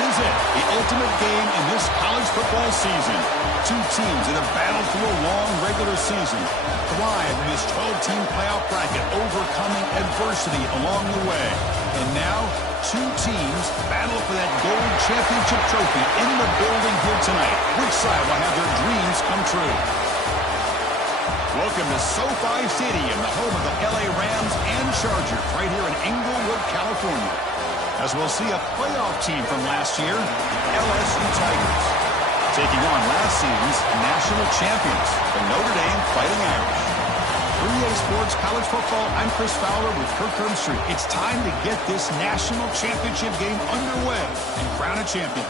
is it, the ultimate game in this college football season. Two teams that have battled through a long regular season, thrive in this 12-team playoff bracket, overcoming adversity along the way. And now, two teams battle for that gold championship trophy in the building here tonight. Which side will have their dreams come true? Welcome to SoFi Stadium, the home of the LA Rams and Chargers, right here in Inglewood, California. As we'll see a playoff team from last year, LSU Tigers, taking on last season's national champions, the Notre Dame Fighting Irish. 3A Sports College Football, I'm Chris Fowler with Kirk Herbstreit. It's time to get this national championship game underway and crown a champion.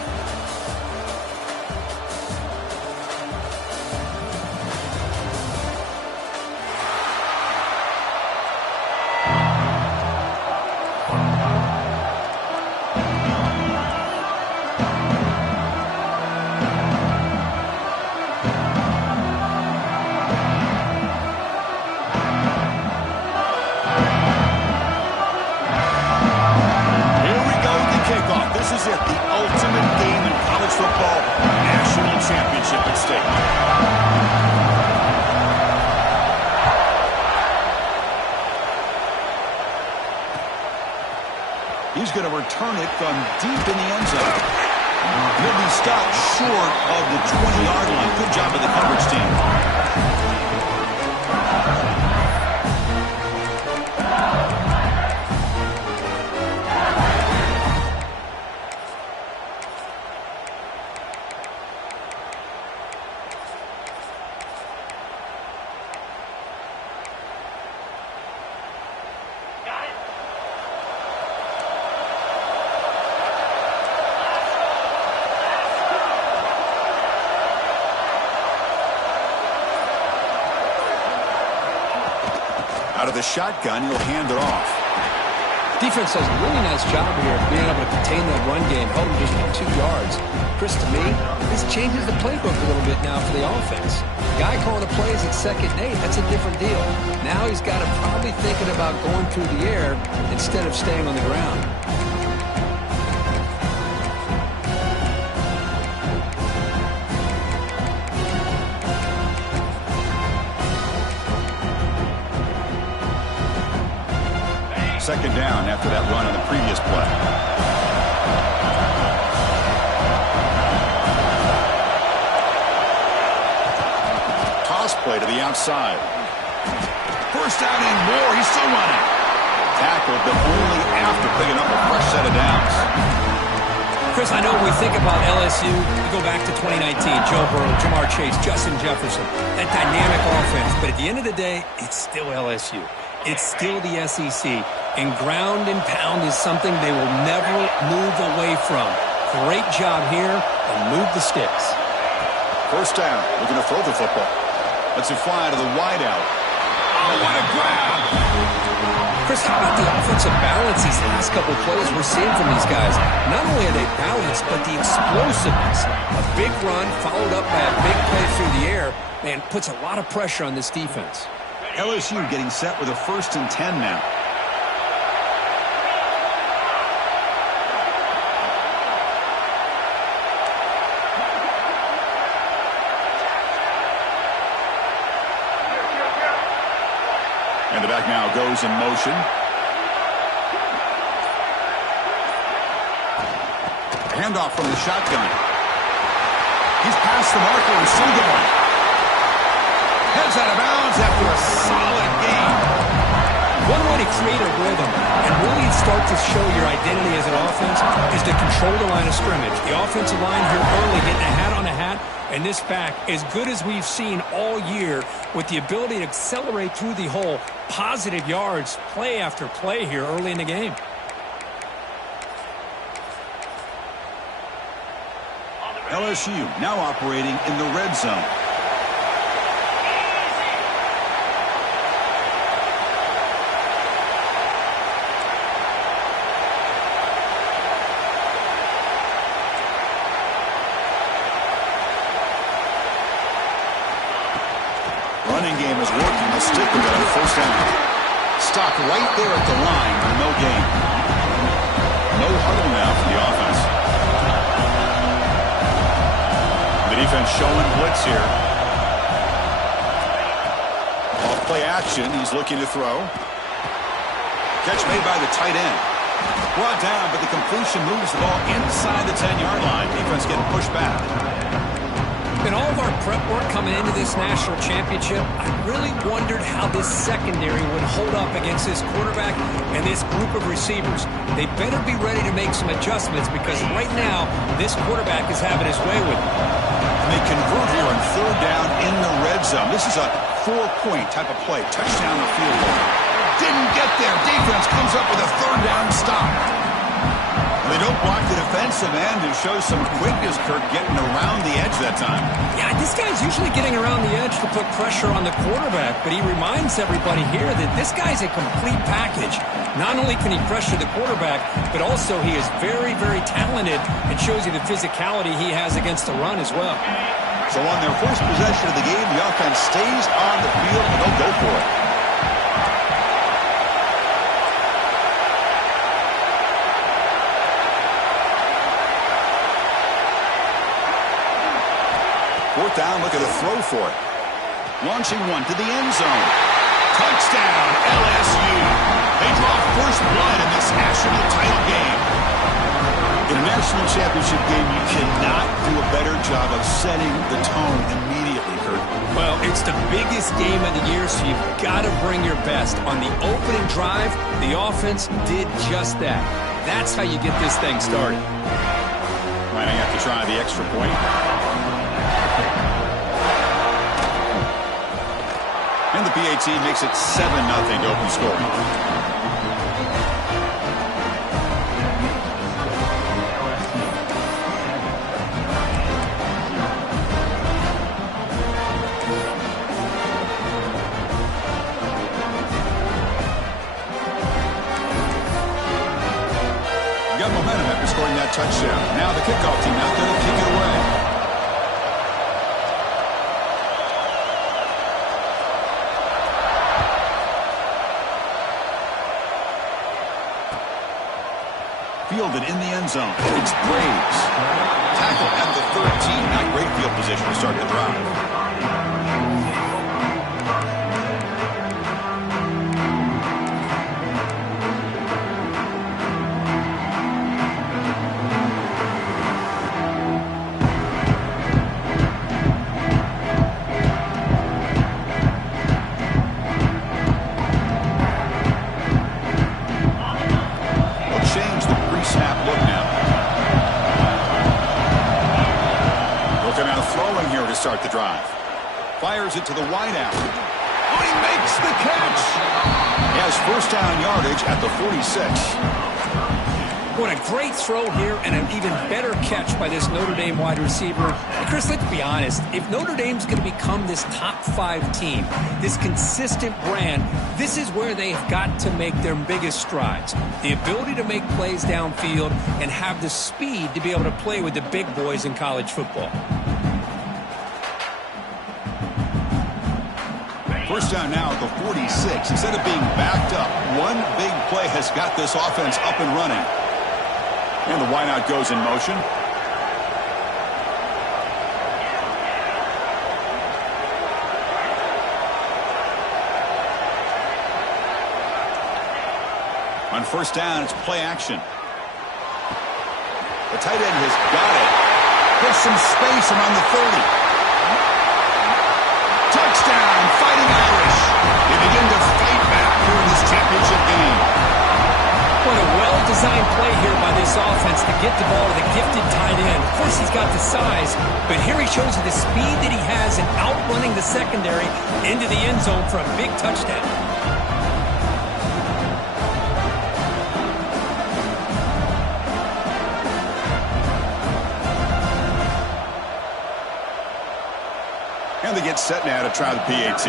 This is it, the ultimate game in college football, national championship at stake. He's going to return it from deep in the end zone. He'll be stopped short of the 20-yard line. Good job of the coverage team. Out of the shotgun, he'll hand it off. Defense does a really nice job here of being able to contain that run game, held him just for 2 yards. Chris, to me, this changes the playbook a little bit now for the offense. Guy calling the plays at 2nd and 8, that's a different deal. Now he's got to probably thinking about going through the air instead of staying on the ground. Second down after that run on the previous play. Toss play to the outside. First down and more. He's still running. Tackled, but only after picking up a fresh set of downs. Chris, I know when we think about LSU, we go back to 2019, Joe Burrow, Jamar Chase, Justin Jefferson, that dynamic offense. But at the end of the day, it's still LSU. It's still the SEC. And ground and pound is something they will never move away from. Great job here, and move the sticks. First down, looking to throw the football. Lets it fly to the wideout. Oh, what a grab! Chris, how about the offensive balance these last couple plays we're seeing from these guys? Not only are they balanced, but the explosiveness. A big run followed up by a big play through the air, man, puts a lot of pressure on this defense. LSU getting set with a 1st and 10 now. And the back now goes in motion. Handoff from the shotgun. He's past the marker and still going. Heads out of bounds after a solid game. One way to create a rhythm and really start to show your identity as an offense is to control the line of scrimmage. The offensive line here early getting a hat on a hat, and this back as good as we've seen all year with the ability to accelerate through the hole. Positive yards, play after play here early in the game. LSU now operating in the red zone. Running game is working. They'll stick with it on 1st down. Stopped right there at the line for no gain. No huddle now for the offense. Defense showing blitz here. Off play action. He's looking to throw. Catch made by the tight end. Brought down, but the completion moves the ball inside the 10-yard line. Defense getting pushed back. In all of our prep work coming into this national championship, I really wondered how this secondary would hold up against this quarterback and this group of receivers. They better be ready to make some adjustments because right now, this quarterback is having his way with it. And they convert here on third down in the red zone. This is a 4-point type of play. Touchdown or field goal. Didn't get there. Defense comes up with a third down stop. They don't block the defensive end and show some quickness, Kirk, getting around the edge that time. Yeah, this guy's usually getting around the edge to put pressure on the quarterback, but he reminds everybody here that this guy's a complete package. Not only can he pressure the quarterback, but also he is very, very talented and shows you the physicality he has against the run as well. So on their first possession of the game, the offense stays on the field and they'll go for it. Fourth down, look at a throw for it. Launching one to the end zone. Touchdown, LSU. They draw first blood in this national title game. In a national championship game, you cannot do a better job of setting the tone immediately, Kurt. Well, it's the biggest game of the year, so you've got to bring your best. On the opening drive, the offense did just that. That's how you get this thing started. Might have to try the extra point. And the PAT makes it 7-0 to open scoring. Got momentum after scoring that touchdown. Now the kickoff team out there to kick it away. Fielded in the end zone. It's Braves. Tackle at the 13. Not great field position to start the drive. Start the drive. Fires it to the wideout. Oh, he makes the catch. He has first down yardage at the 46. What a great throw here and an even better catch by this Notre Dame wide receiver. And Chris, let's be honest. If Notre Dame's going to become this top 5 team, this consistent brand, this is where they've got to make their biggest strides. The ability to make plays downfield and have the speed to be able to play with the big boys in college football. First down now at the 46. Instead of being backed up, one big play has got this offense up and running. And the wideout goes in motion. On first down, it's play action. The tight end has got it. There's some space around the 30. Touchdown, Fighting Irish. They begin to fight back here in this championship game. What a well-designed play here by this offense to get the ball to the gifted tight end. Of course, he's got the size, but here he shows you the speed that he has in outrunning the secondary into the end zone for a big touchdown. And they get set now to try the PAT.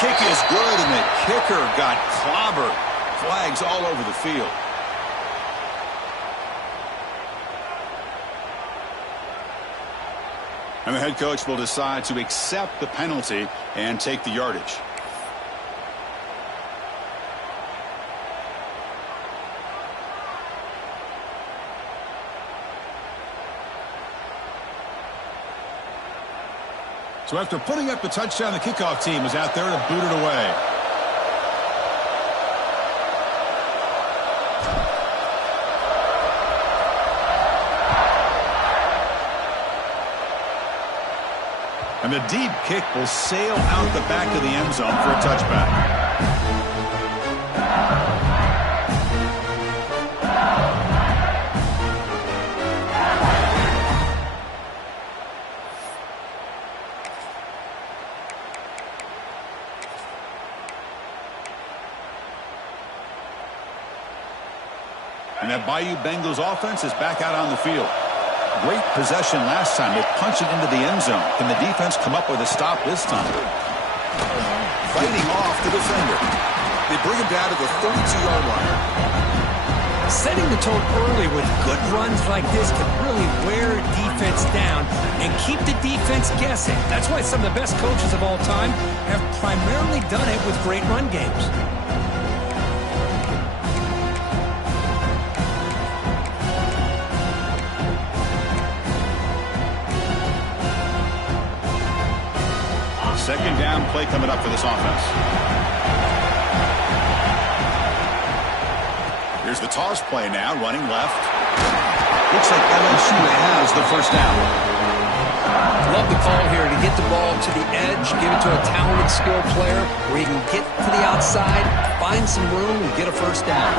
Kick is good, and the kicker got clobbered. Flags all over the field. And the head coach will decide to accept the penalty and take the yardage. So after putting up the touchdown, the kickoff team is out there to boot it away. And the deep kick will sail out the back of the end zone for a touchback. And that Bayou Bengals offense is back out on the field. Great possession last time. They punch it into the end zone. Can the defense come up with a stop this time? Fighting off the defender. They bring him down to the 32-yard line. Setting the tone early with good runs like this can really wear defense down and keep the defense guessing. That's why some of the best coaches of all time have primarily done it with great run games. Second down play coming up for this offense. Here's the toss play now, running left. Looks like LSU has the first down. Love the call here to get the ball to the edge, give it to a talented, skilled player where he can get to the outside, find some room, and get a first down.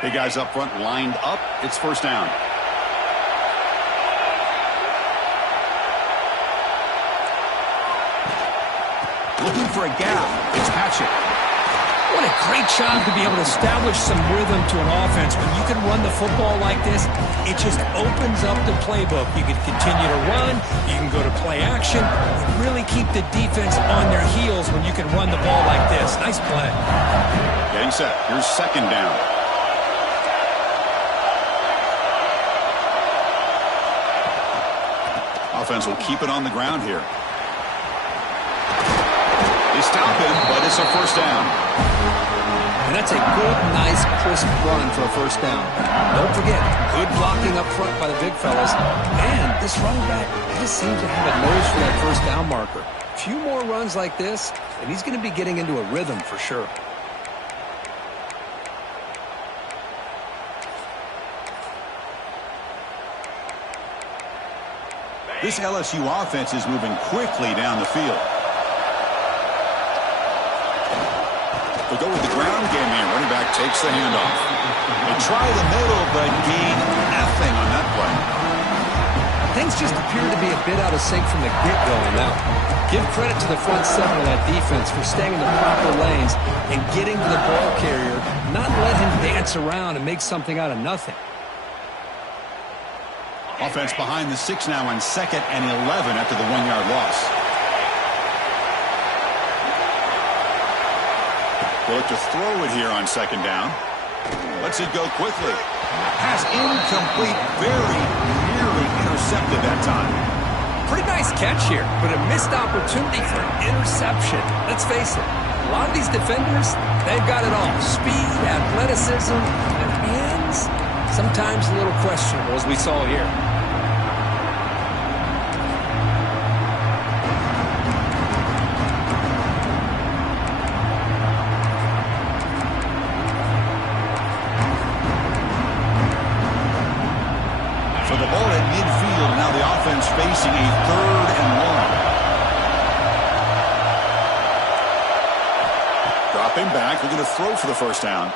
Big guys up front lined up. It's first down. Looking for a gap. It's Hatchett. What a great job to be able to establish some rhythm to an offense. When you can run the football like this, it just opens up the playbook. You can continue to run. You can go to play action. You really keep the defense on their heels when you can run the ball like this. Nice play. Getting set. Here's second down. Offense will keep it on the ground here. They stop him, but it's a first down. And that's a good, nice, crisp run for a first down. Don't forget, good blocking up front by the big fellas. Man, this running back just seems to have a nose for that first down marker. A few more runs like this, and he's going to be getting into a rhythm for sure. This LSU offense is moving quickly down the field. They go with the ground game here. Running back takes the handoff. They try the middle, but gain nothing on that play. Things just appear to be a bit out of sync from the get-go now. Give credit to the front seven of that defense for staying in the proper lanes and getting to the ball carrier, not let him dance around and make something out of nothing. Offense behind the 6 now on 2nd and 11 after the 1-yard loss. They'll look to throw it here on 2nd down. Lets it go quickly. Pass incomplete, very nearly intercepted that time. Pretty nice catch here, but a missed opportunity for an interception. Let's face it, a lot of these defenders, they've got it all. Speed, athleticism, and hands, sometimes a little questionable, as we saw here. So the ball at midfield, now the offense facing a 3rd and 1. Dropping back, looking to throw for the first down.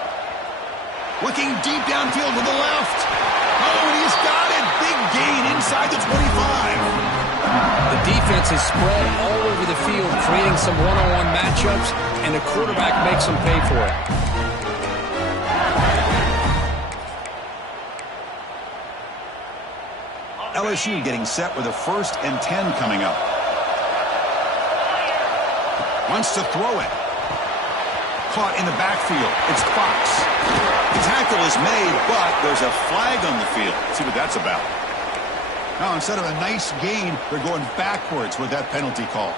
Looking deep downfield to the left. Oh, and he's got it. Big gain inside the 25. The defense is spread all over the field, creating some one-on-one matchups, and the quarterback makes them pay for it. LSU getting set with a 1st and 10 coming up. Wants to throw it. Caught in the backfield. It's Fox. The tackle is made, but there's a flag on the field. Let's see what that's about. Now, instead of a nice gain, they're going backwards with that penalty call.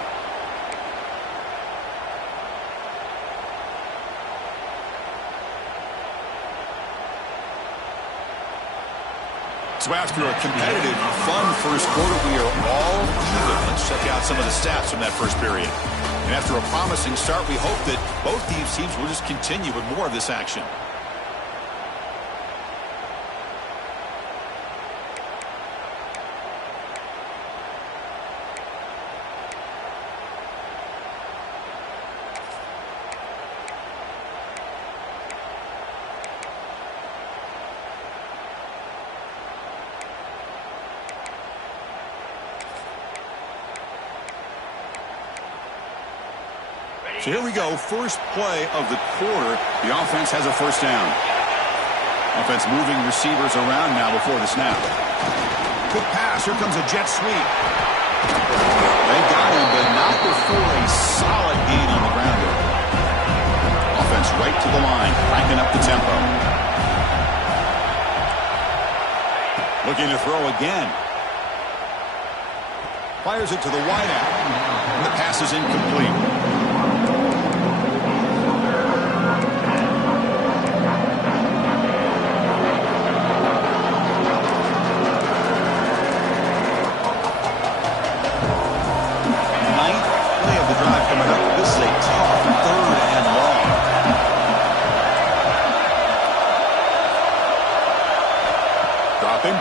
So after a competitive, fun first quarter, we are all even. Let's check out some of the stats from that first period. And after a promising start, we hope that both these teams will just continue with more of this action. So here we go, first play of the quarter. The offense has a first down. Offense moving receivers around now before the snap. Quick pass, here comes a jet sweep. They got him, but not before a solid gain on the ground there. Offense right to the line, cranking up the tempo. Looking to throw again. Fires it to the wideout. And the pass is incomplete.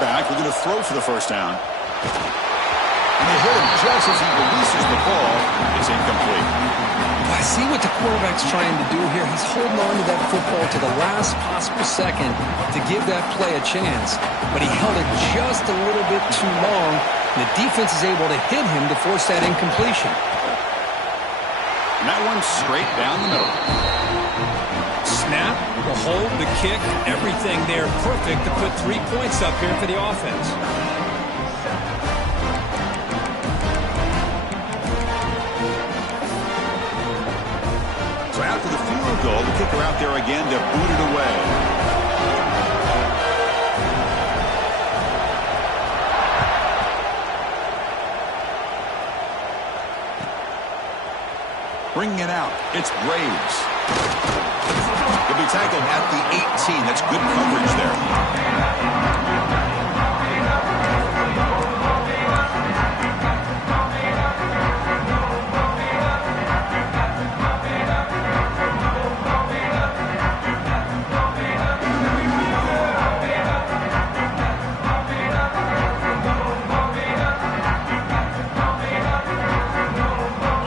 Back, we're going to throw for the first down. And they hit him just as he releases the ball. It's incomplete. I see what the quarterback's trying to do here. He's holding on to that football to the last possible second to give that play a chance. But he held it just a little bit too long. And the defense is able to hit him to force that incompletion. And that one's straight down the middle. Snap, the hold, the kick, everything there perfect to put 3 points up here for the offense. So after the field goal, the kicker out there again to boot it away. Bringing it out, it's Braves. He'll be tackled at the 18. That's good coverage there.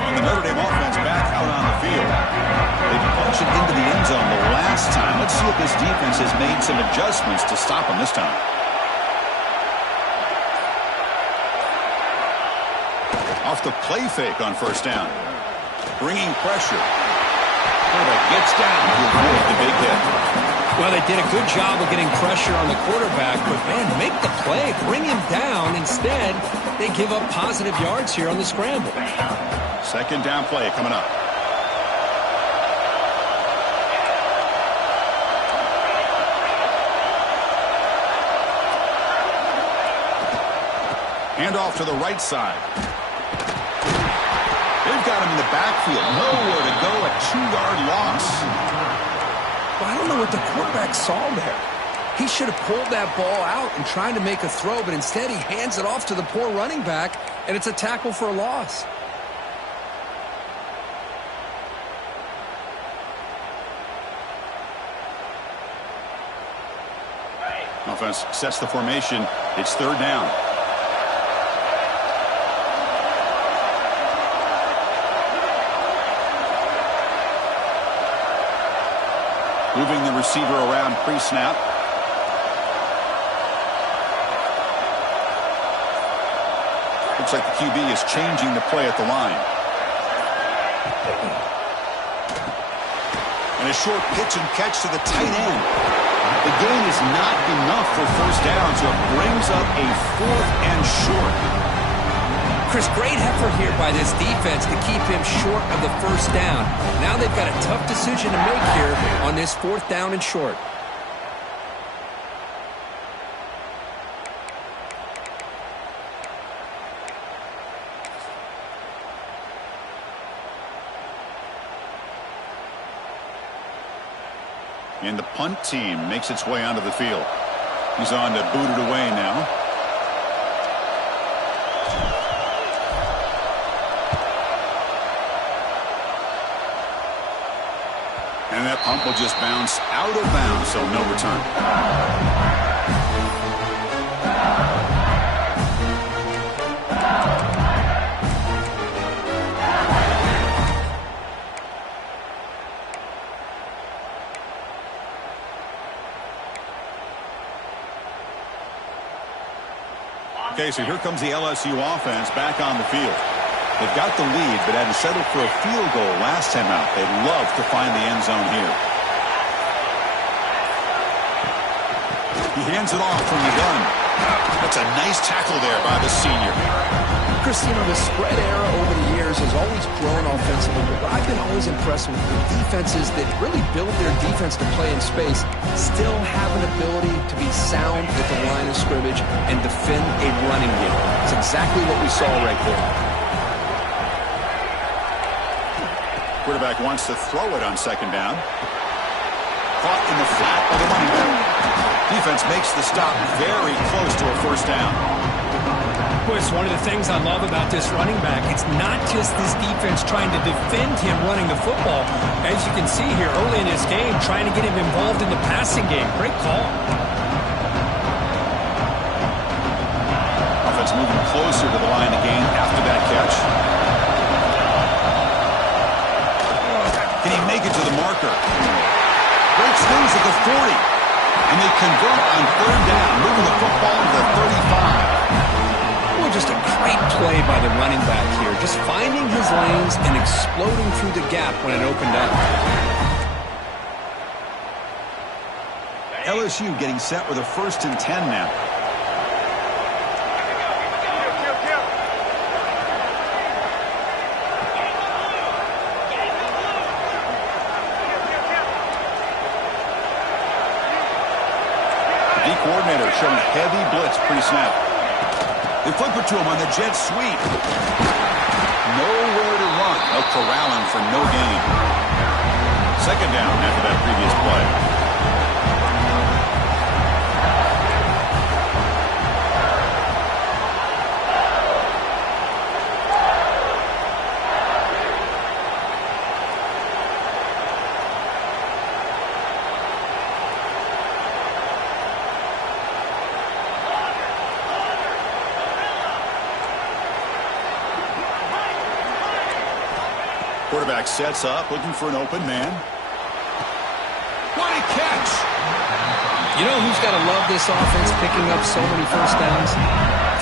And the Notre Dame offense back out on the field. They punched it into the end zone the last time. Let's see if this defense has made some adjustments to stop them this time. Off the play fake on first down. Bringing pressure. Quarterback gets down to avoid the big hit. Well, they did a good job of getting pressure on the quarterback, but, man, make the play. Bring him down. Instead, they give up positive yards here on the scramble. Second down play coming up. Handoff to the right side. They've got him in the backfield. Nowhere to go, a 2-yard loss. Well, I don't know what the quarterback saw there. He should have pulled that ball out and tried to make a throw, but instead he hands it off to the poor running back, and it's a tackle for a loss. Offense sets the formation. It's third down. Moving the receiver around pre-snap. Looks like the QB is changing the play at the line. And a short pitch and catch to the tight end. The gain is not enough for first down, so it brings up a 4th and short. Chris, great effort here by this defense to keep him short of the first down. Now they've got a tough decision to make here on this 4th down and short. And the punt team makes its way onto the field. He's on to boot it away now. And that punt will just bounce out of bounds, so no return. Okay, so here comes the LSU offense back on the field. They've got the lead, but had to settle for a field goal last time out. They'd love to find the end zone here. He hands it off from the gun. That's a nice tackle there by the senior. Chris, you know, the spread era over the years has always grown offensively, but I've been always impressed with the defenses that really build their defense to play in space, still have an ability to be sound at the line of scrimmage and defend a running game. It's exactly what we saw right there. Quarterback wants to throw it on second down. Caught in the flat by the running back. Defense makes the stop very close to a first down. Boy, it's one of the things I love about this running back. It's not just this defense trying to defend him running the football. As you can see here early in this game, trying to get him involved in the passing game. Great call. Offense moving closer to the line of game after that catch. Can he make it to the marker? Breaks things at the 40. And they convert on third down, moving the football to the 35. Well, just a great play by the running back here. Just finding his lanes and exploding through the gap when it opened up. LSU getting set with a 1st and 10 now. Coordinator showing heavy blitz pre-snap. They flip it to him on the jet sweep. Nowhere to run. They'll corral him for no gain. Second down after that previous play. Quarterback sets up, looking for an open man. What a catch! You know who's got to love this offense, picking up so many first downs?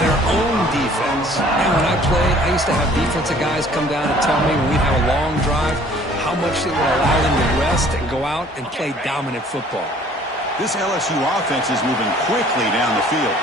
Their own defense. And when I played, I used to have defensive guys come down and tell me when we'd have a long drive how much it would allow them to rest and go out and play dominant football. This LSU offense is moving quickly down the field.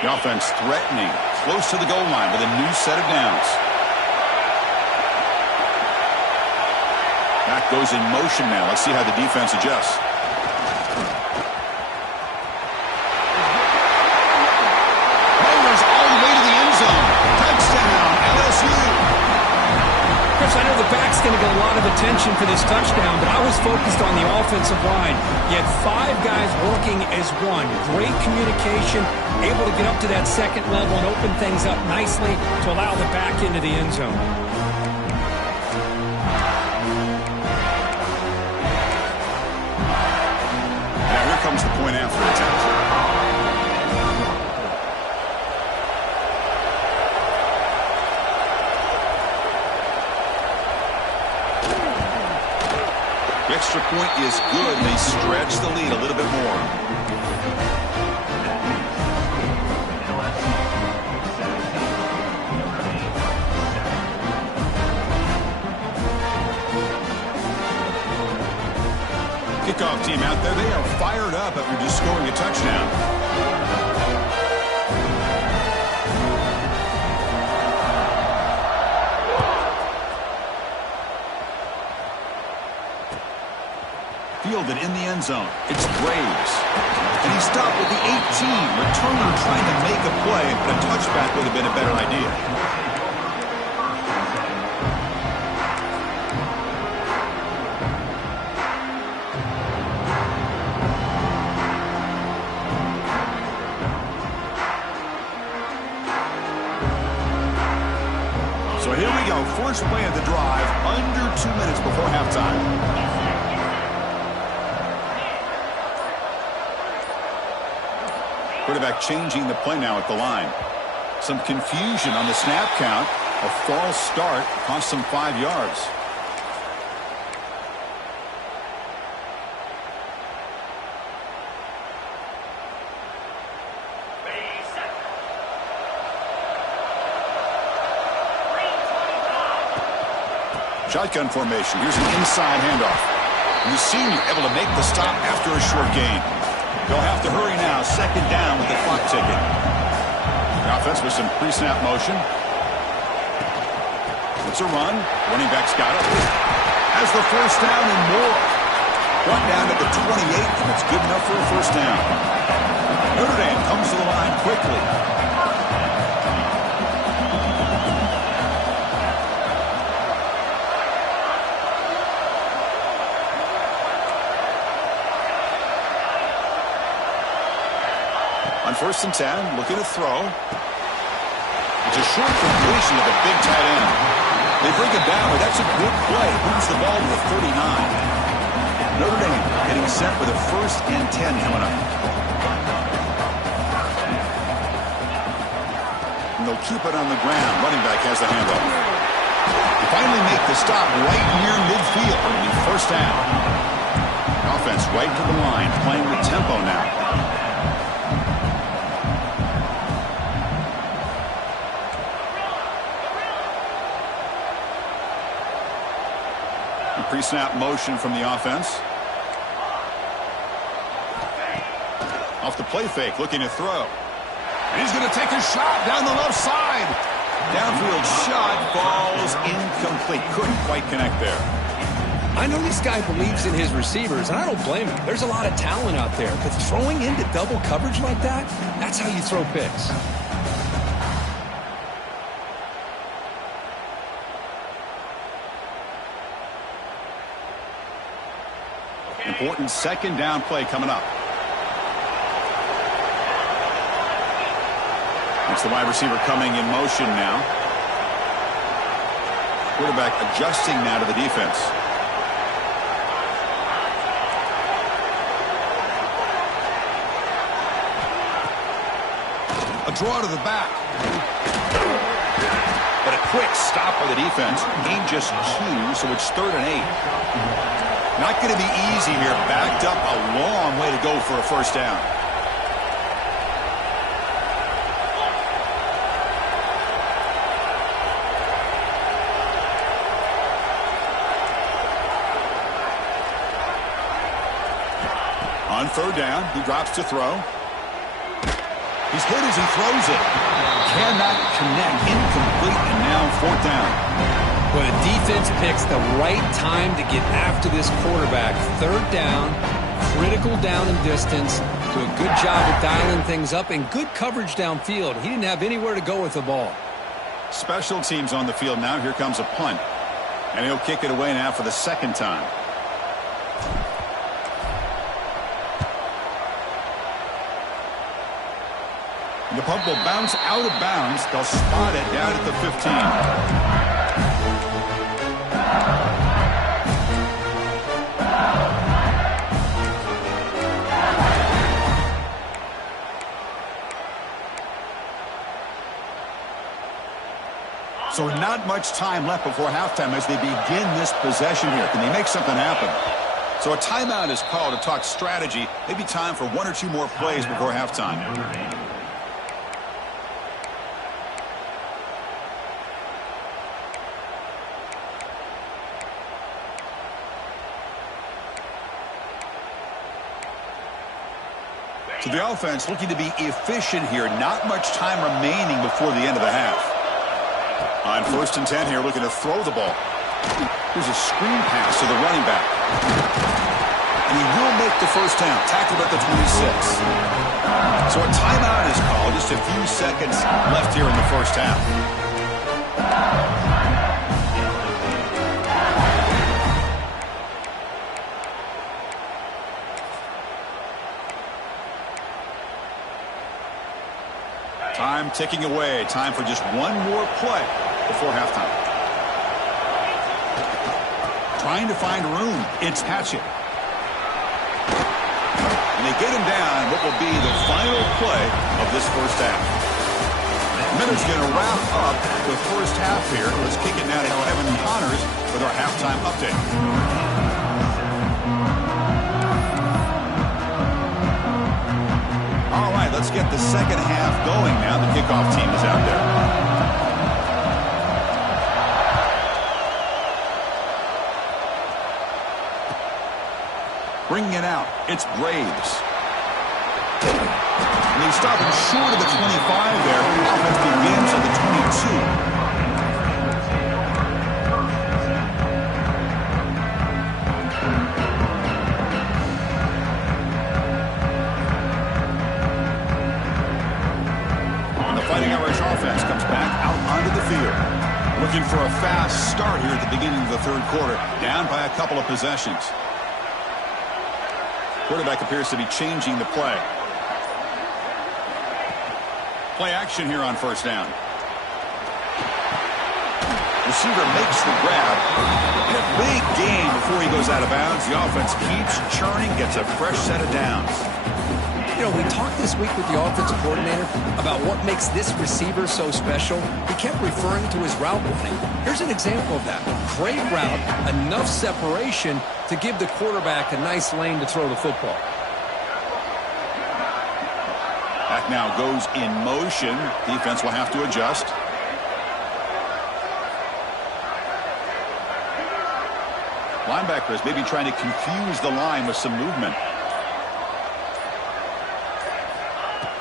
The offense threatening, close to the goal line with a new set of downs. Back goes in motion now. Let's see how the defense adjusts. Bowler's all the way to the end zone. Touchdown, LSU. Chris, I know the back's going to get a lot of attention for this touchdown, but I was focused on the offensive line. You had 5 guys working as one. Great communication, able to get up to that second level and open things up nicely to allow the back into the end zone. Now here comes the point after attempt. The extra point is good. They stretch the lead a little bit more. kickoff team out there, they are fired up after just scoring a touchdown. Fielded in the end zone. It's Graves. And he stopped with the 18. Returner trying to make a play, but a touchback would have been a better idea. So here we go. First play of the drive, under 2 minutes before halftime. Quarterback changing the play now at the line. Some confusion on the snap count. A false start cost them 5 yards. Shotgun formation. Here's an inside handoff. And the senior able to make the stop after a short gain. They'll have to hurry now. Second down with the clock ticking. The offense with some pre-snap motion. It's a run. Running back's got it. Has the first down and more. Brought down to the 28, and it's good enough for a first down. Notre Dame comes to the line quickly. On 1st and 10, looking to throw. It's a short completion of a big tight end. They bring it down, but that's a good play. Moves the ball to the 39. Notre Dame getting set with a 1st and 10 coming up. And they'll keep it on the ground. Running back has the handoff. They finally make the stop right near midfield. It'll be first down. Offense right to the line, playing with tempo now. Pre-snap motion from the offense. Off the play fake, looking to throw. And he's going to take a shot down the left side. Downfield shot falls incomplete. Couldn't quite connect there. I know this guy believes in his receivers, and I don't blame him. There's a lot of talent out there, but throwing into double coverage like that, that's how you throw picks. Important second down play coming up. It's the wide receiver coming in motion now. Quarterback adjusting now to the defense. A draw to the back. But a quick stop by the defense. Gain just 2, so it's 3rd and 8. Not going to be easy here. Backed up a long way to go for a first down. On 3rd down, he drops to throw. He's hit as he throws it. Cannot connect. Incomplete, and now 4th down. But a defense picks the right time to get after this quarterback. 3rd down, critical down and distance. Do a good job of dialing things up and good coverage downfield. He didn't have anywhere to go with the ball. Special teams on the field now. Here comes a punt. And he'll kick it away now for the 2nd time. The punt will bounce out of bounds. They'll spot it down at the 15. So not much time left before halftime as they begin this possession here. Can they make something happen? So a timeout is called to talk strategy. Maybe time for 1 or 2 more plays before halftime. So the offense looking to be efficient here. Not much time remaining before the end of the half. On 1st and 10 here, looking to throw the ball. Here's a screen pass to the running back. And he will make the first down. Tackled at the 26. So a timeout is called. Just a few seconds left here in the first half. Time ticking away. Time for just one more play before halftime. Trying to find room. It's Hatchett. And they get him down what will be the final play of this first half. Minutes going to wrap up the first half here. Let's kick it now to Kevin Connors with our halftime update. All right, let's get the second half going now. The kickoff team is out there. Bringing it out, it's Braves. And they stop him short of the 25 there. Offense begins at the 22. Fighting Irish offense comes back out onto the field. Looking for a fast start here at the beginning of the third quarter. Down by a couple of possessions. Quarterback appears to be changing the play. Play action here on first down. Receiver makes the grab. And a big gain before he goes out of bounds. The offense keeps churning, gets a fresh set of downs. You know, we talked this week with the offensive coordinator about what makes this receiver so special. He kept referring to his route running. Here's an example of that. Great route, enough separation to give the quarterback a nice lane to throw the football. Back now goes in motion. Defense will have to adjust. Linebackers maybe trying to confuse the line with some movement.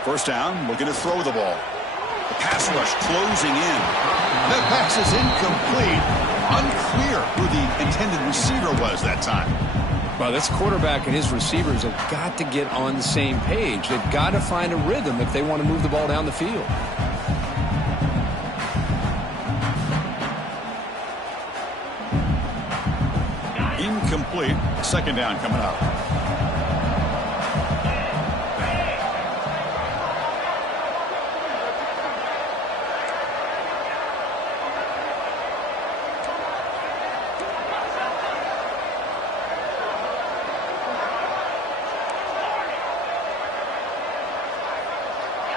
First down, looking to throw the ball. The pass rush closing in. That pass is incomplete. Unclear who the intended receiver was that time. Well, this quarterback and his receivers have got to get on the same page. They've got to find a rhythm if they want to move the ball down the field. Incomplete. Second down coming up.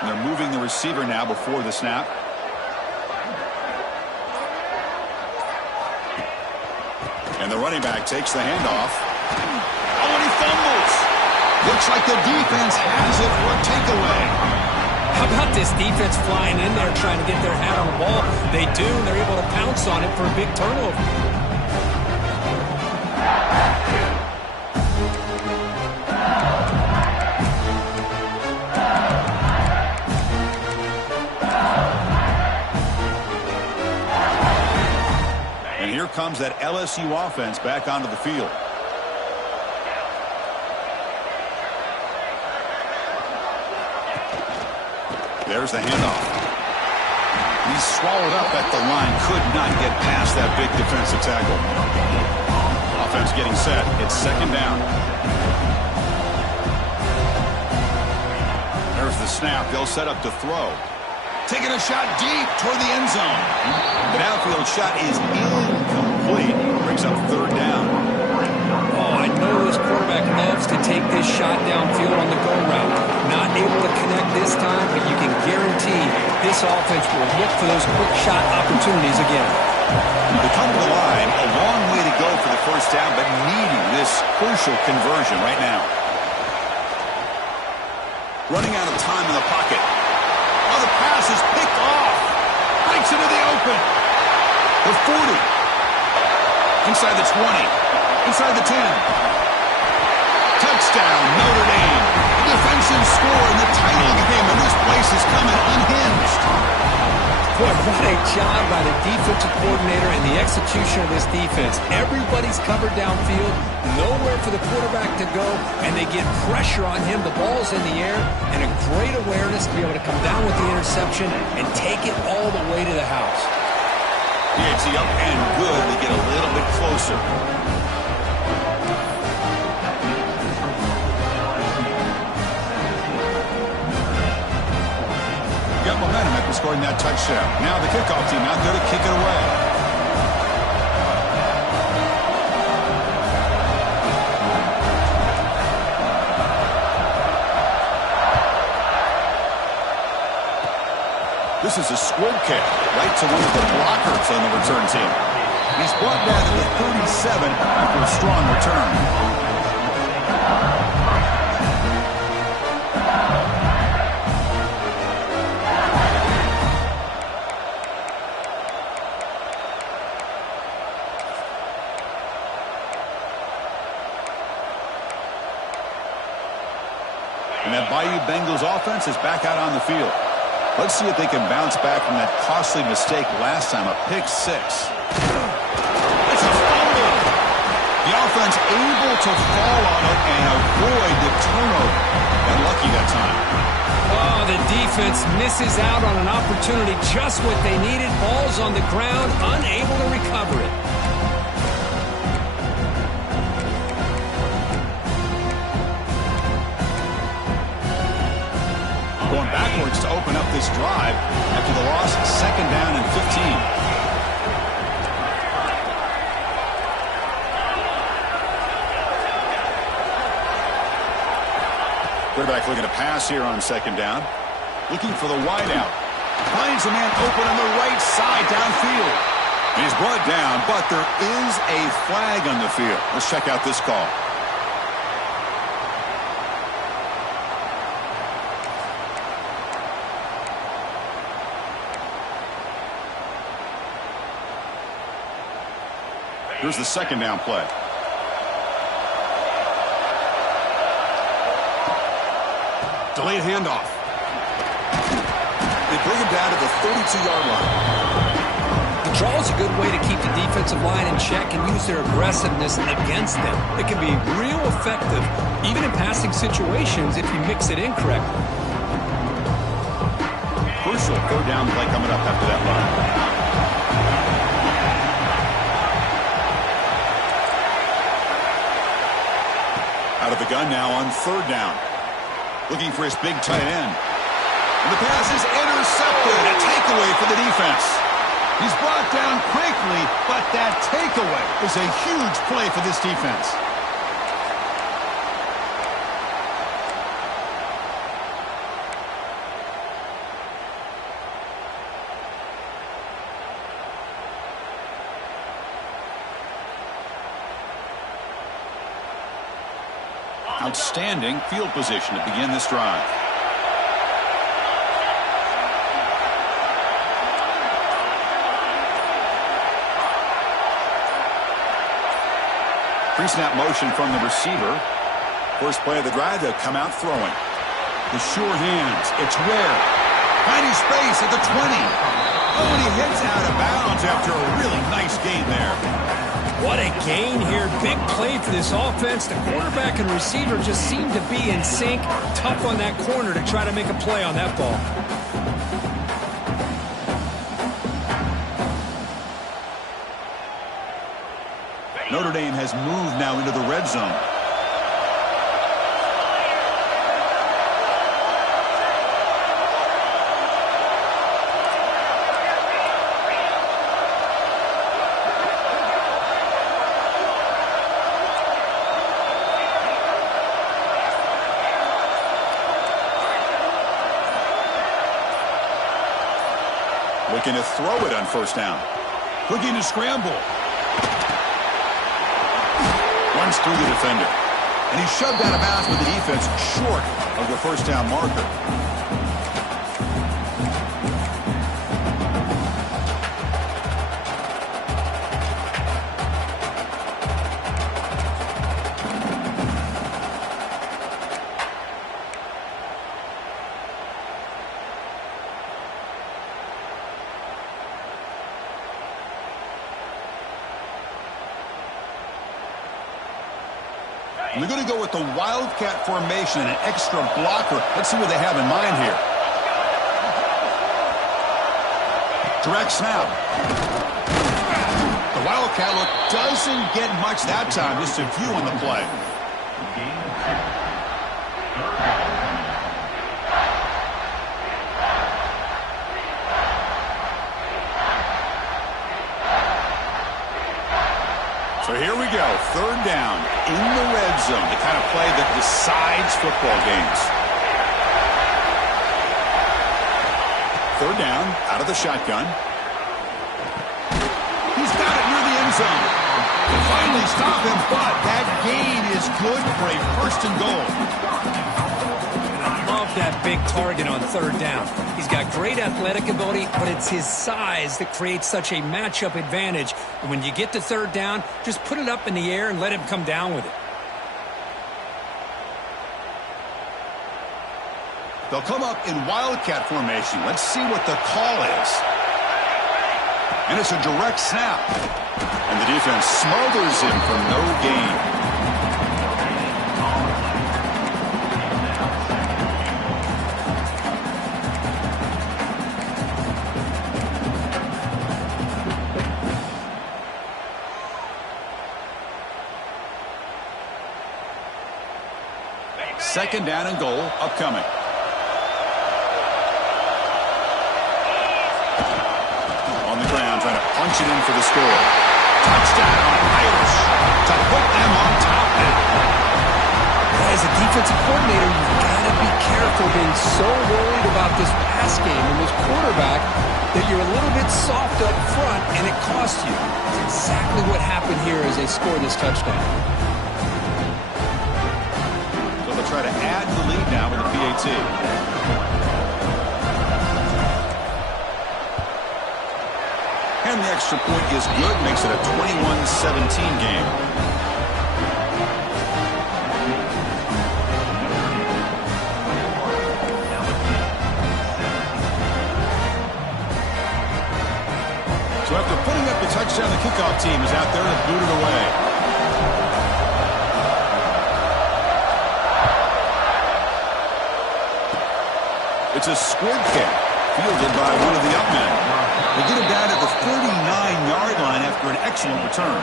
They're moving the receiver now before the snap. And the running back takes the handoff. Oh, and he fumbles. Looks like the defense has it for a takeaway. How about this defense flying in there trying to get their hat on the ball? They do, and they're able to pounce on it for a big turnover. Here comes that LSU offense back onto the field. There's the handoff. He's swallowed up at the line. Could not get past that big defensive tackle. Offense getting set. It's second down. There's the snap. They'll set up to throw. Taking a shot deep toward the end zone. The downfield shot is incomplete. Brings up third down. Oh, I know this quarterback loves to take this shot downfield on the go route. Not able to connect this time, but you can guarantee this offense will look for those quick shot opportunities again. They come to the line. A long way to go for the first down, but needing this crucial conversion right now. Running out of time in the pocket. Oh, the pass is picked off. Breaks into the open. The 40. Inside the 20. Inside the 10. Touchdown, Notre Dame. The defense and score in the title game, and this place is coming unhinged. Boy, what a job by the defensive coordinator and the execution of this defense. Everybody's covered downfield, nowhere for the quarterback to go, and they get pressure on him. The ball's in the air, and a great awareness to be able to come down with the interception and take it all the way to the house. PAT up and good. They get a little bit closer. Got momentum after scoring that touchdown. Now the kickoff team out there to kick it away. This is a squib kick right to one of the blockers on the return team. He's brought down to the 37 after a strong return. And that Bayou Bengals offense is back out on the field. Let's see if they can bounce back from that costly mistake last time, a pick six. It's a fumble. The offense able to fall on it and avoid the turnover. And lucky that time. Oh, the defense misses out on an opportunity, just what they needed. Ball's on the ground, unable to recover it. Going backwards to open up this drive after the loss, 2nd down and 15. Quarterback looking to pass here on 2nd down. Looking for the wideout. Finds a man open on the right side downfield. He's brought down, but there is a flag on the field. Let's check out this call. Here's the 2nd down play. Delayed handoff. They bring him down to the 32-yard line. The draw is a good way to keep the defensive line in check and use their aggressiveness against them. It can be real effective, even in passing situations, if you mix it in correctly. Crucial 3rd down play coming up after that run. Out of the gun now on 3rd down. Looking for his big tight end. And the pass is intercepted. A takeaway for the defense. He's brought down quickly, but that takeaway is a huge play for this defense. Outstanding field position to begin this drive. Pre-snap motion from the receiver. First play of the drive, they'll come out throwing. The sure hands. It's Ware. Finding space at the 20. Oh, and he hits out of bounds after a really nice gain there. What a gain here. Big play for this offense. The quarterback and receiver just seem to be in sync. Tough on that corner to try to make a play on that ball. Notre Dame has moved now into the red zone. Looking to throw it on 1st down. Looking to scramble. Runs through the defender. And he's shoved out of bounds with the defense short of the 1st down marker. And they're going to go with the Wildcat formation and an extra blocker. Let's see what they have in mind here. Direct snap. The Wildcat look doesn't get much that time, just a few on the play. So here we go, third down in the red zone, the kind of play that decides football games. Third down, out of the shotgun. He's got it near the end zone. They finally stop him, but that gain is good for a first and goal. I love that big target on third down. He's got great athletic ability, but it's his size that creates such a matchup advantage. And when you get to third down, just put it up in the air and let him come down with it. They'll come up in Wildcat formation. Let's see what the call is. And it's a direct snap. And the defense smothers him for no gain. Second down and goal upcoming. On the ground, trying to punch it in for the score. Touchdown, Irish, to put them on top now. As a defensive coordinator, you've got to be careful being so worried about this pass game and this quarterback that you're a little bit soft up front and it costs you. That's exactly what happened here as they scored this touchdown. Try to add the lead now with a PAT. And the extra point is good, makes it a 21-17 game. So after putting up the touchdown, the kickoff team is out there to boot it away. It's a squib kick, fielded by one of the up men. They get him down at the 39-yard line after an excellent return.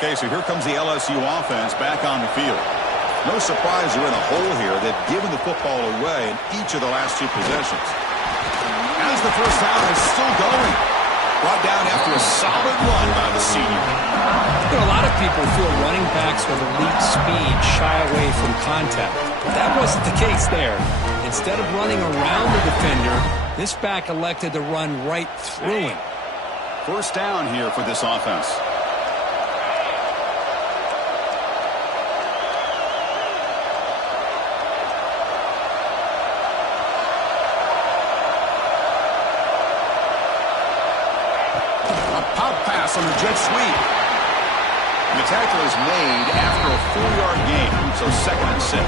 Okay, so here comes the LSU offense back on the field. No surprise they're in a hole here. They've given the football away in each of the last two possessions. As the first down is still going. Brought down after a solid run by the senior. You know, a lot of people feel running backs with elite speed shy away from contact. But that wasn't the case there. Instead of running around the defender, this back elected to run right through him. First down here for this offense. On the jet sweep. And the tackle is made after a 4-yard gain, so 2nd and 6.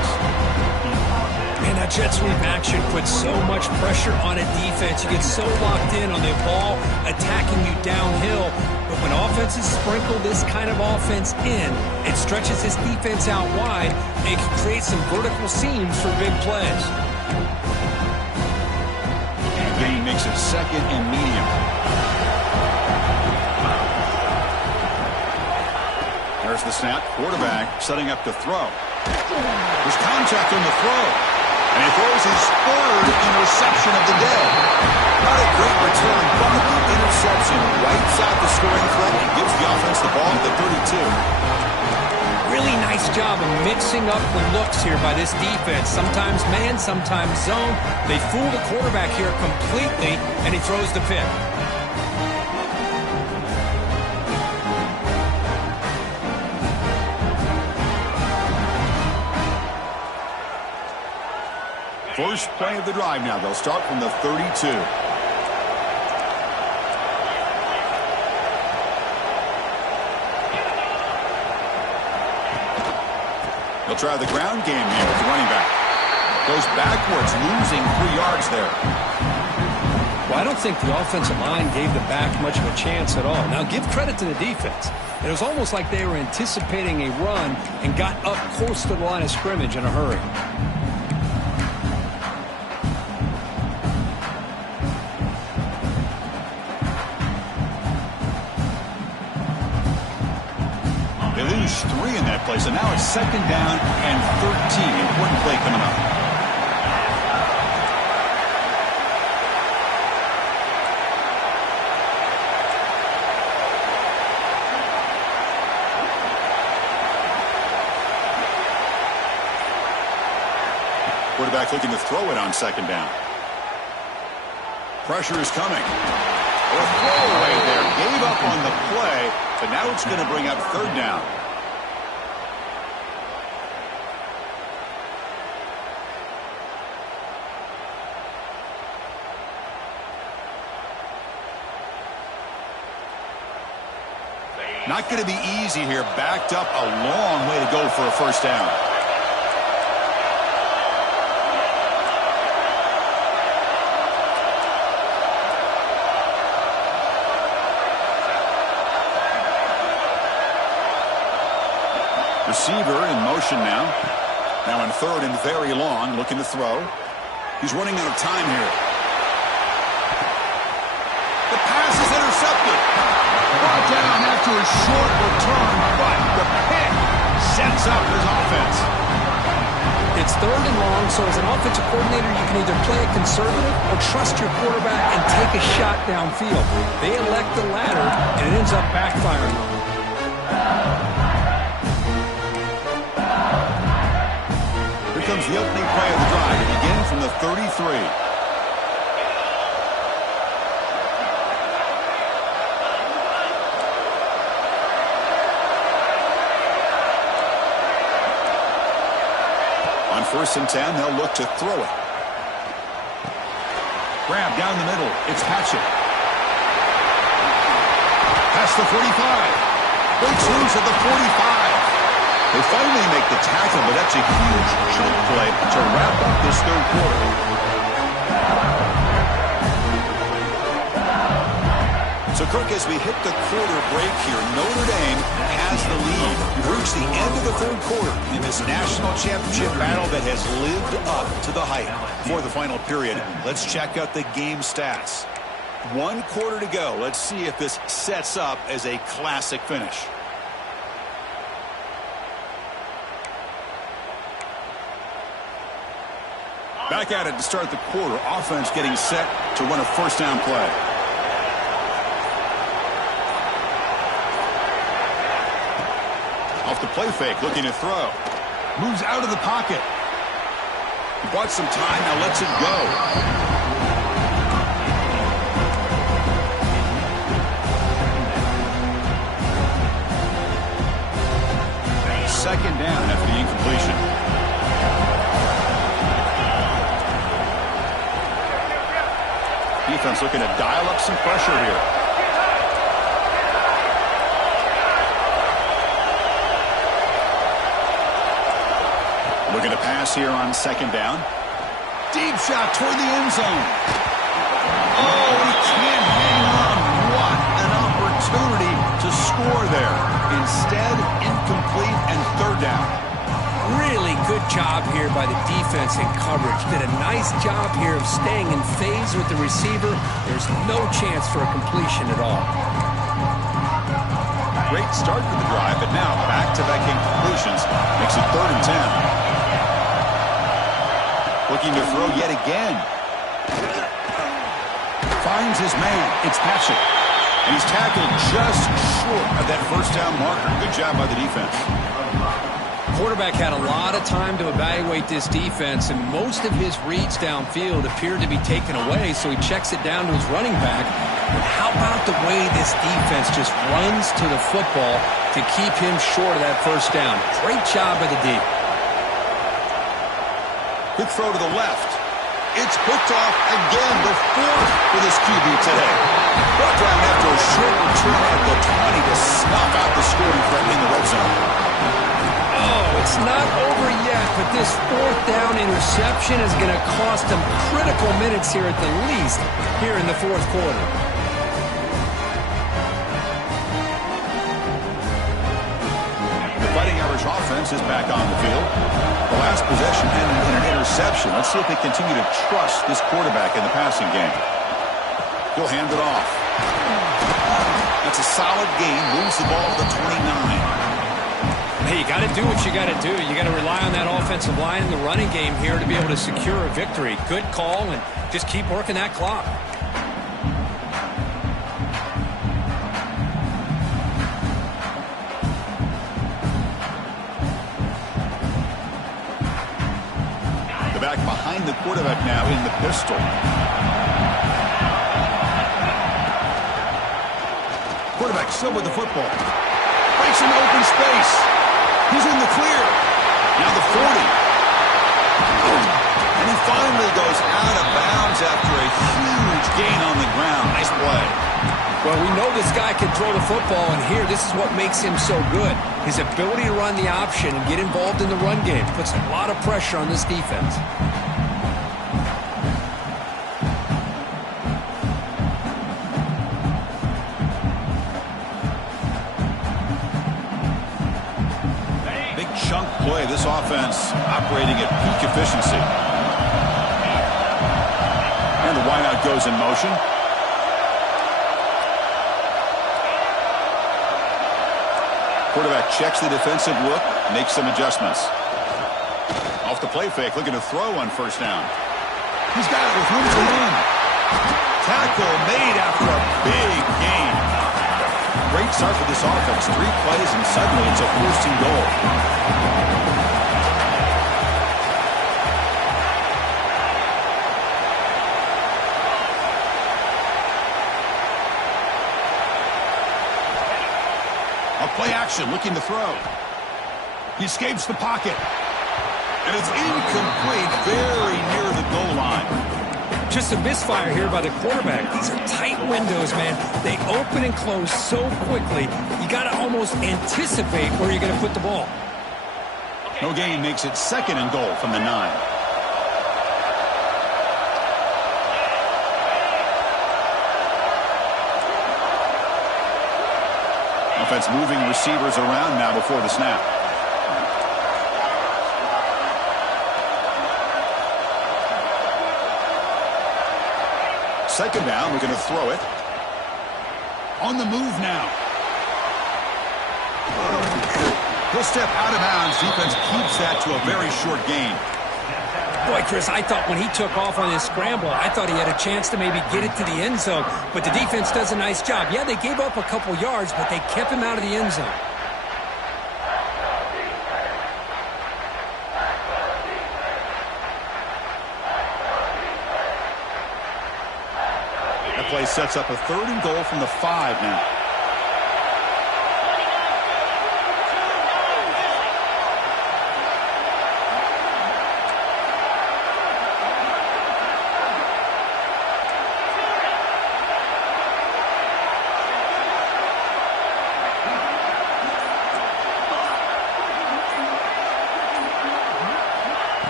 Man, that jet sweep action puts so much pressure on a defense. You get so locked in on the ball attacking you downhill. But when offenses sprinkle this kind of offense in, it stretches this defense out wide and can create some vertical seams for big plays. And gain makes it 2nd and medium. There's the snap. Quarterback setting up to throw. There's contact on the throw. And he throws his 3rd interception of the day. Not a great return, but the interception wipes out the scoring threat and gives the offense the ball at the 32. Really nice job of mixing up the looks here by this defense. Sometimes man, sometimes zone. They fool the quarterback here completely, and he throws the pick. First play of the drive now. They'll start from the 32. They'll try the ground game here with the running back. Goes backwards, losing 3 yards there. Well, I don't think the offensive line gave the back much of a chance at all. Now, give credit to the defense. It was almost like they were anticipating a run and got up close to the line of scrimmage in a hurry. They lose 3 in that play, so now it's 2nd down and 13. Important play coming up. Quarterback looking to throw it on 2nd down. Pressure is coming. A throwaway there. Gave up on the play, but now it's going to bring up 3rd down. Not going to be easy here. Backed up a long way to go for a 1st down. Receiver in motion now. Now in 3rd and very long, looking to throw. He's running out of time here. The pass is intercepted. Brought down after a short return, but the pick sets up his offense. It's 3rd and long, so as an offensive coordinator, you can either play it conservative or trust your quarterback and take a shot downfield. They elect the latter, and it ends up backfiring on them. Comes the opening play of the drive. It begins from the 33. On 1st and 10, they'll look to throw it. Grab down the middle. It's Patchett. Past the 45. Breaks loose at the 45. They finally make the tackle, but that's a huge chunk play to wrap up this 3rd quarter. So, Kirk, as we hit the quarter break here, Notre Dame has the lead. We've reached the end of the 3rd quarter in this national championship battle that has lived up to the hype. For the final period, let's check out the game stats. 1 quarter to go. Let's see if this sets up as a classic finish. Back at it to start the quarter. Offense getting set to run a 1st down play. Off the play fake, looking to throw. Moves out of the pocket. He bought some time, now lets it go. Second down after the incompletion. Defense looking to dial up some pressure here. Looking to pass here on 2nd down. Deep shot toward the end zone. Oh, he can't hang on. What an opportunity to score there. Instead, incomplete and 3rd down. Really good job here by the defense in coverage. Did a nice job here of staying in phase with the receiver. There's no chance for a completion at all. Great start to the drive, but now back-to-back incompletions makes it 3rd and 10. Looking to throw yet again. Finds his man. It's Patchett. And he's tackled just short of that 1st down marker. Good job by the defense. Quarterback had a lot of time to evaluate this defense, and most of his reads downfield appeared to be taken away, so he checks it down to his running back. But how about the way this defense just runs to the football to keep him short of that 1st down? Great job by the D. Quick throw to the left. It's picked off again, the fourth for this QB today. Brought down after a short return at the 20 to snuff out the scoring threat in the red zone. Oh, it's not over yet, but this fourth down interception is going to cost them critical minutes here at the least here in the fourth quarter. The Fighting Irish offense is back on the field. The last possession ended in an interception. Let's see if they continue to trust this quarterback in the passing game. He'll hand it off. That's a solid gain. Moves the ball to the 29. Hey, you got to do what you got to do. You got to rely on that offensive line in the running game here to be able to secure a victory. Good call, and just keep working that clock. The back behind the quarterback now in the pistol. Quarterback still with the football. Breaks into open space. He's in the clear. Now the 40. And he finally goes out of bounds after a huge gain on the ground. Nice play. Well, we know this guy can throw the football, and here, this is what makes him so good. His ability to run the option and get involved in the run game puts a lot of pressure on this defense. Chunk play. This offense operating at peak efficiency. And the wideout goes in motion. Quarterback checks the defensive look, makes some adjustments. Off the play fake, looking to throw on first down. He's got it with room to run. Tackle made after a big gain. Great start for this offense. 3 plays, and suddenly it's a first and goal. A play action, looking to throw. He escapes the pocket. And it's incomplete, very near the goal line. Just a misfire here by the quarterback. These are tight windows, man. They open and close so quickly. You got to almost anticipate where you're going to put the ball. No gain makes it second and goal from the 9. Offense moving receivers around now before the snap. Second down, we're going to throw it. On the move now. He'll step out of bounds. Defense keeps that to a very short gain. Boy, Chris, I thought when he took off on his scramble, I thought he had a chance to maybe get it to the end zone. But the defense does a nice job. Yeah, they gave up a couple yards, but they kept him out of the end zone. That play sets up a third and goal from the 5 now.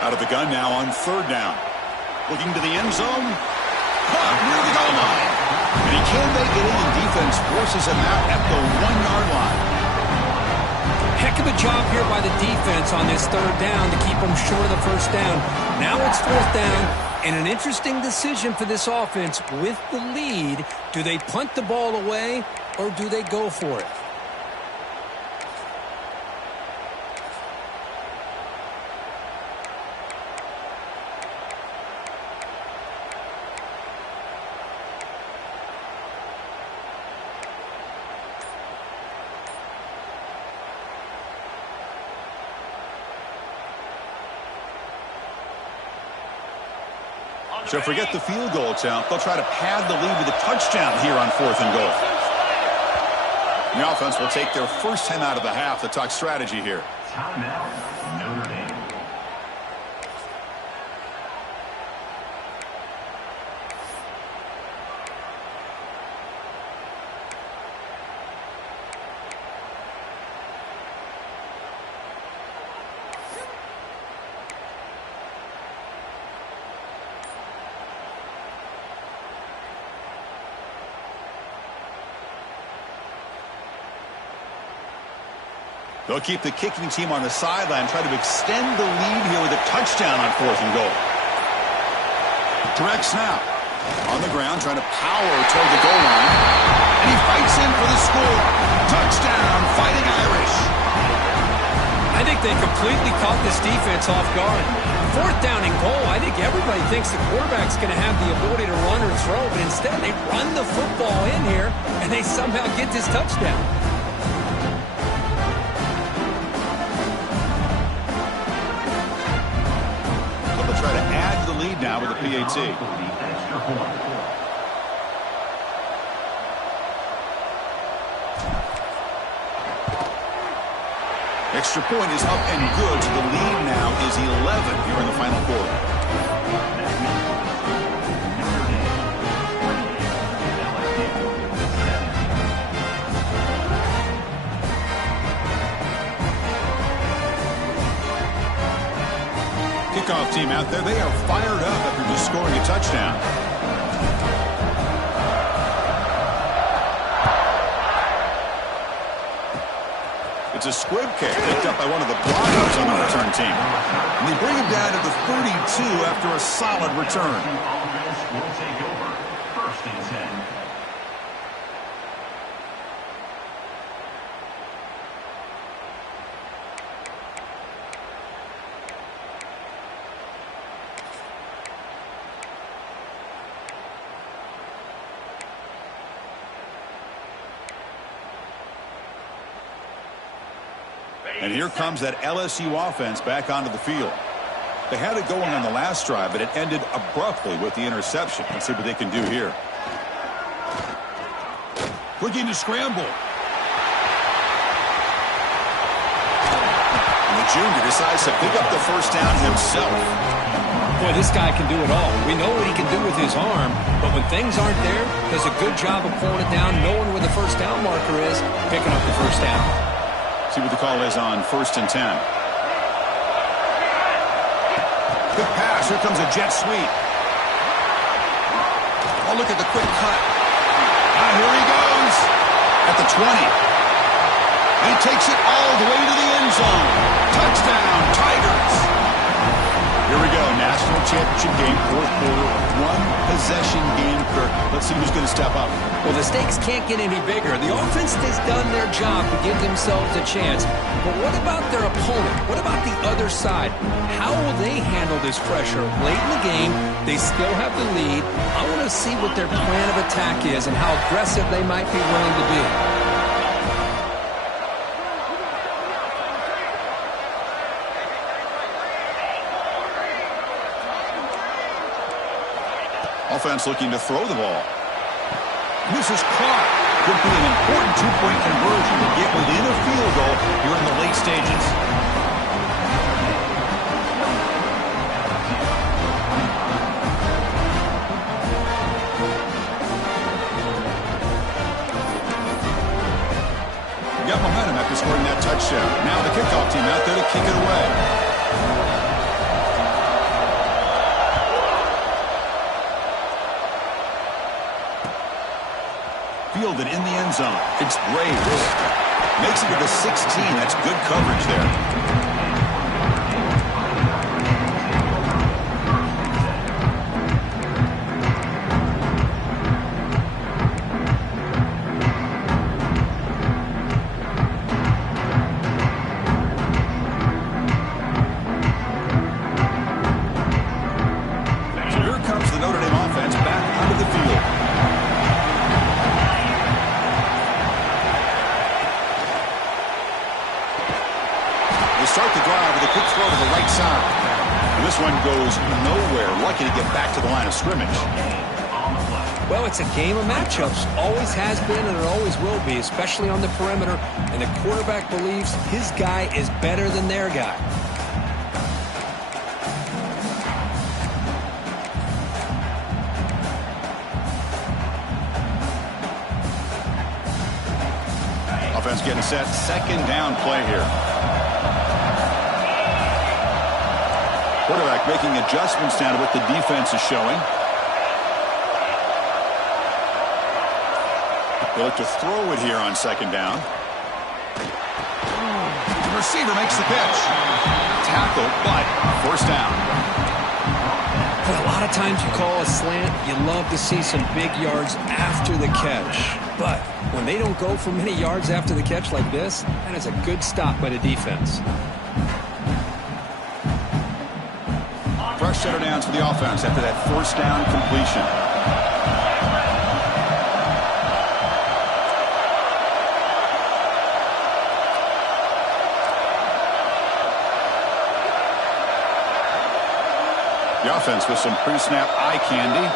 Out of the gun now on third down. Looking to the end zone. Caught near the goal line. And he can't make it in, and defense forces him out at the 1-yard line. Heck of a job here by the defense on this third down to keep them short of the first down. Now it's fourth down, and an interesting decision for this offense with the lead. Do they punt the ball away, or do they go for it? So forget the field goal attempt. They'll try to pad the lead with a touchdown here on fourth and goal. The offense will take their first time out of the half to talk strategy here. They'll keep the kicking team on the sideline, try to extend the lead here with a touchdown on 4th and goal. Direct snap. On the ground, trying to power toward the goal line. And he fights in for the score. Touchdown, Fighting Irish. I think they completely caught this defense off guard. 4th down and goal, I think everybody thinks the quarterback's going to have the ability to run or throw, but instead they run the football in here, and they somehow get this touchdown. So they'll try to add to the lead now with a PAT. Extra point is up and good, so the lead now is 11 here in the final quarter. Kickoff team out there, they are fired up after just scoring a touchdown. It's a squib kick picked up by one of the blockers on the return team. And they bring him down to the 32 after a solid return. Offense will take over. 1st and 10. And here comes that LSU offense back onto the field. They had it going on the last drive, but it ended abruptly with the interception. Let's see what they can do here. Looking to scramble. And the junior decides to pick up the 1st down himself. Boy, this guy can do it all. We know what he can do with his arm, but when things aren't there, does a good job of pulling it down, knowing where the 1st down marker is, picking up the 1st down. See what the call is on 1st and 10. Quick pass. Here comes a jet sweep. Oh, look at the quick cut. Here he goes. At the 20. He takes it all the way to the end zone. Touchdown, Tigers. Here we go. National championship game, 4th quarter. 1-possession game, Kirk. Let's see who's going to step up. Well, the stakes can't get any bigger. The offense has done their job to give themselves a chance. But what about their opponent? What about the other side? How will they handle this pressure? Late in the game, they still have the lead. I want to see what their plan of attack is and how aggressive they might be willing to be. Offense looking to throw the ball. This is caught. Could be an important 2-point conversion to get within a field goal here in the late stages. Got momentum after scoring that touchdown. Now the kickoff team out there to kick it away. Fielded in the end zone. It's Braves. Makes it to the 16. That's good coverage there. So here comes the Notre Dame offense back onto the field. Start the drive with a quick throw to the right side. And this one goes nowhere. Lucky to get back to the line of scrimmage. Well, it's a game of matchups. Always has been and it always will be, especially on the perimeter. And the quarterback believes his guy is better than their guy. Offense getting set. 2nd down play here. Quarterback making adjustments down to what the defense is showing. They look to throw it here on 2nd down. receiver makes the pitch. Tackle, but first down. But a lot of times you call a slant, you love to see some big yards after the catch. But when they don't go for many yards after the catch like this, that is a good stop by the defense. Fresh set of downs for the offense after that first down completion. The offense with some pre-snap eye candy.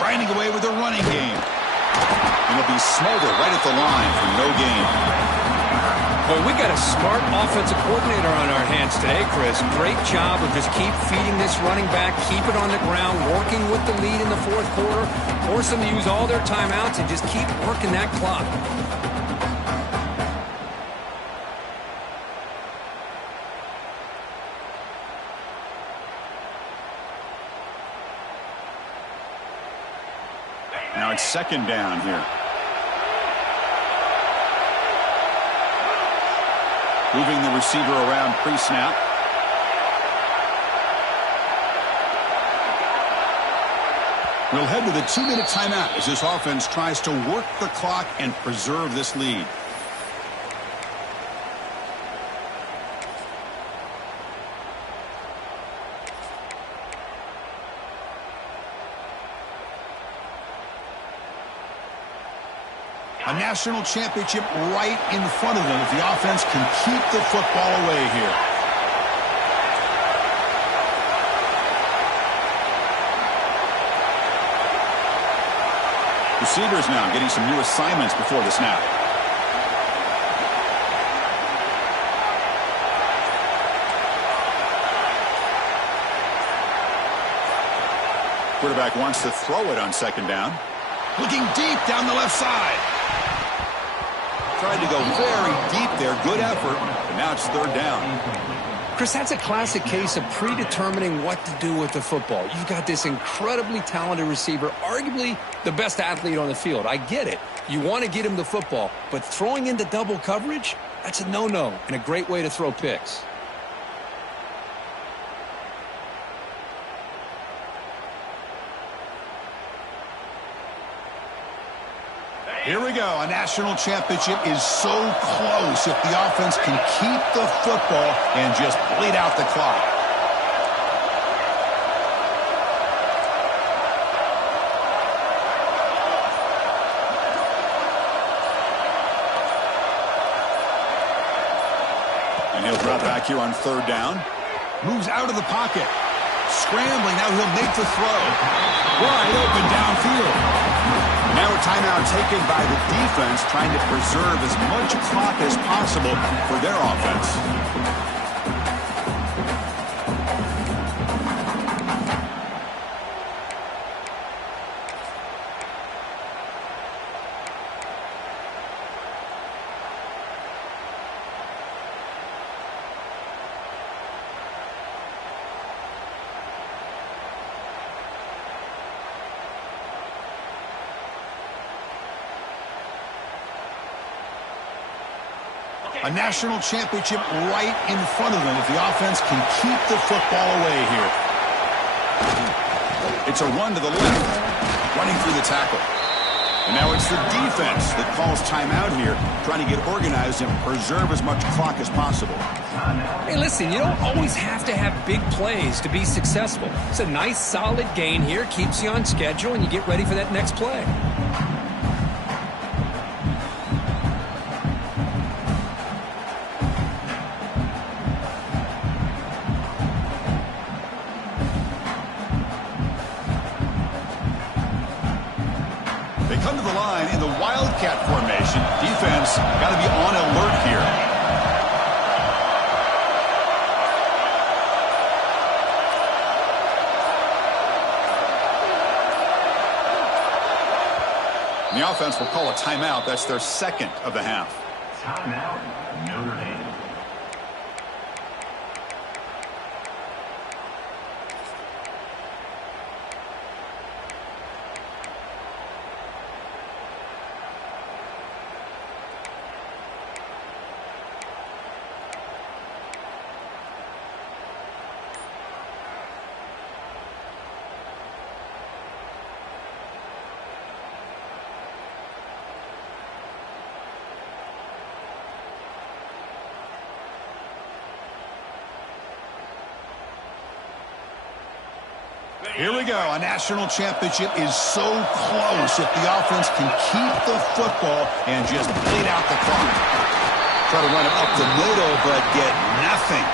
Grinding away with the running game. And it'll be Smolder right at the line for no gain. Boy, we got a smart offensive coordinator on our hands today, Chris. Great job of just keep feeding this running back, keep it on the ground, working with the lead in the fourth quarter, force them to use all their timeouts, and just keep working that clock. Now it's second down here. Moving the receiver around pre-snap. We'll head to the 2-minute timeout as this offense tries to work the clock and preserve this lead. A national championship right in front of them if the offense can keep the football away here. Receivers now getting some new assignments before the snap. Quarterback wants to throw it on second down. Looking deep down the left side. Tried to go very deep there. Good effort. But now it's third down. Chris, that's a classic case of predetermining what to do with the football. You've got this incredibly talented receiver, arguably the best athlete on the field. I get it. You want to get him the football, but throwing into double coverage, that's a no-no and a great way to throw picks. Here we go. A national championship is so close if the offense can keep the football and just bleed out the clock. And he'll drop back here on third down. Moves out of the pocket. Scrambling. Now he'll make the throw. Wide open downfield. Now a timeout taken by the defense, trying to preserve as much clock as possible for their offense. A national championship right in front of them if the offense can keep the football away here. It's a run to the left, running through the tackle. And now it's the defense that calls timeout here, trying to get organized and preserve as much clock as possible. Hey, listen, you don't always have to have big plays to be successful. It's a nice, solid gain here, keeps you on schedule, and you get ready for that next play. Come to the line in the Wildcat formation. Defense got to be on alert here. And the offense will call a timeout. That's their second of the half. Timeout, Notre Dame. Here we go. A national championship is so close if the offense can keep the football and just bleed out the clock. Try to run it up the middle, but get nothing.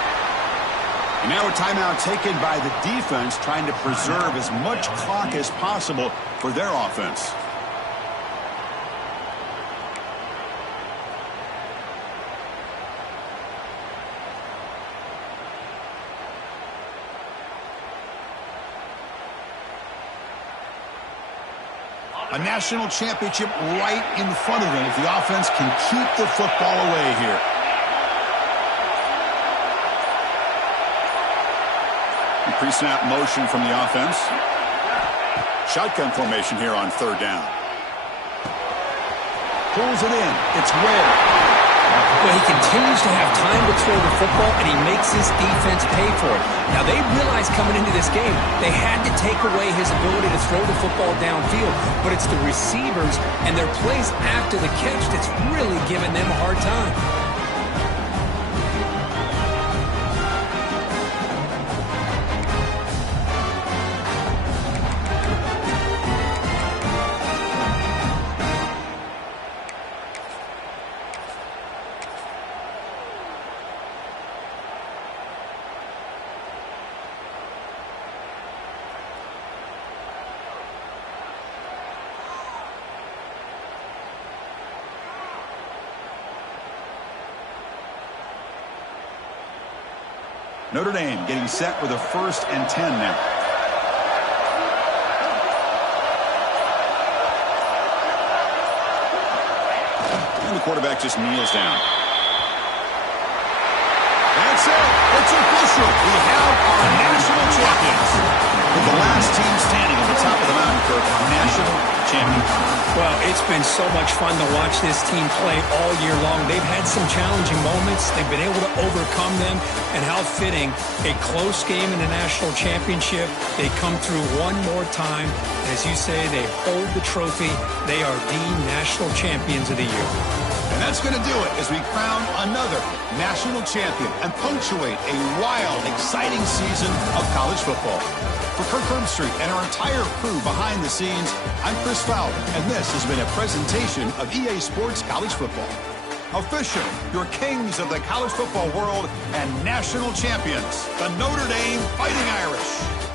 And now a timeout taken by the defense, trying to preserve as much clock as possible for their offense. A national championship right in front of them if the offense can keep the football away here. Pre-snap motion from the offense. Shotgun formation here on third down. Pulls it in. It's Ware. Well, he continues to have time to throw the football, and he makes his defense pay for it. Now, they realized coming into this game, they had to take away his ability to throw the football downfield, but it's the receivers and their plays after the catch that's really giving them a hard time. Notre Dame getting set with a 1st and 10 now. And the quarterback just kneels down. That's it. It's official. We have our national champions. With the last team standing at the top of the mountain, Kirk, national champions. Well, it's been so much fun to watch this team play all year long. They've had some challenging moments. They've been able to overcome them. And how fitting, a close game in the national championship. They come through one more time. As you say, they hold the trophy. They are the national champions of the year. And that's going to do it as we crown another national champion and punctuate a wild, exciting season of college football. For Kirk Herbstreit and our entire crew behind the scenes, I'm Chris Fowler, and this has been a presentation of EA Sports College Football. Official, your kings of the college football world and national champions, the Notre Dame Fighting Irish.